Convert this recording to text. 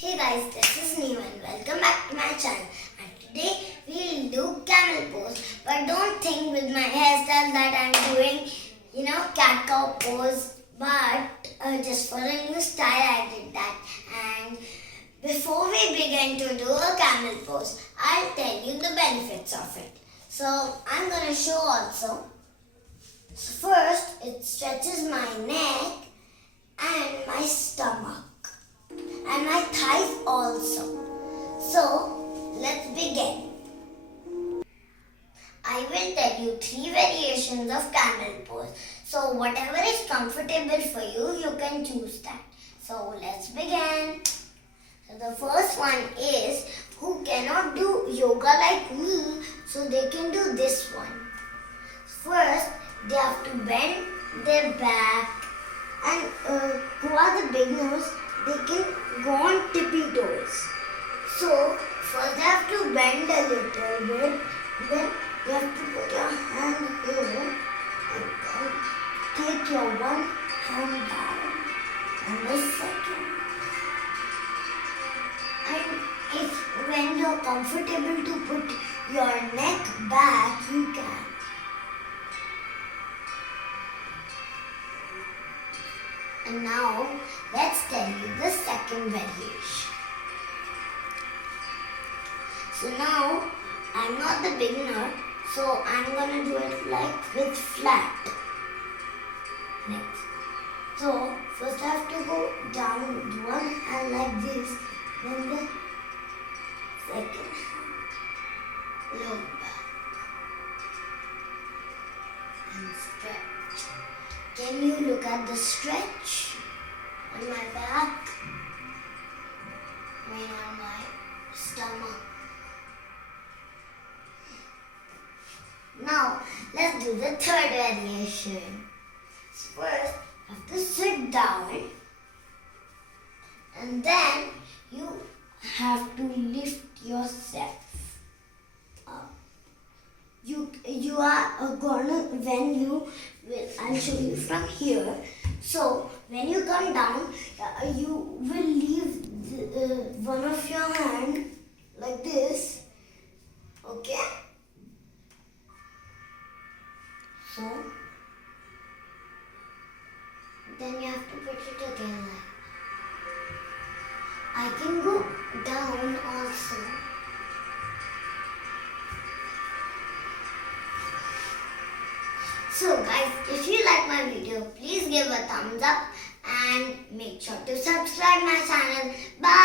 Hey guys, this is Nevaeh and welcome back to my channel. And today we'll do camel pose. But don't think with my hairstyle that I'm doing, cat cow pose. But just for a new style, I did that. And before we begin to do a camel pose, I'll tell you the benefits of it. So I'm gonna show also. So first, it stretches my neck and my stomach and my thighs also. So let's begin. I will tell you 3 variations of camel pose. So whatever is comfortable for you, you can choose that. So let's begin. So the first one is who cannot do yoga like me, so they can do this one. First, they have to bend their back, and who are the beginners, they can go on tippy toes. So first they have to bend a little bit, then you have to put your hand here and then take your one hand down and the second. And if when you're comfortable to put your neck back, you can. And now, let's tell you the second variation. So now, I'm not the beginner, so I'm gonna do it like with flat. Next. So, first I have to go down with one hand like this, then the second hand. Look back. And stretch. Can you look at the stretch on my back? On my stomach. Now, let's do the third variation. First, you have to sit down and then you have to lift yourself up. You are gonna, I'll show you from here. So, when you come down, you will leave one of your hand like this, okay? So, then you have to put it again. I can go down also. So guys, if you like my video, please give a thumbs up and make sure to subscribe my channel. Bye.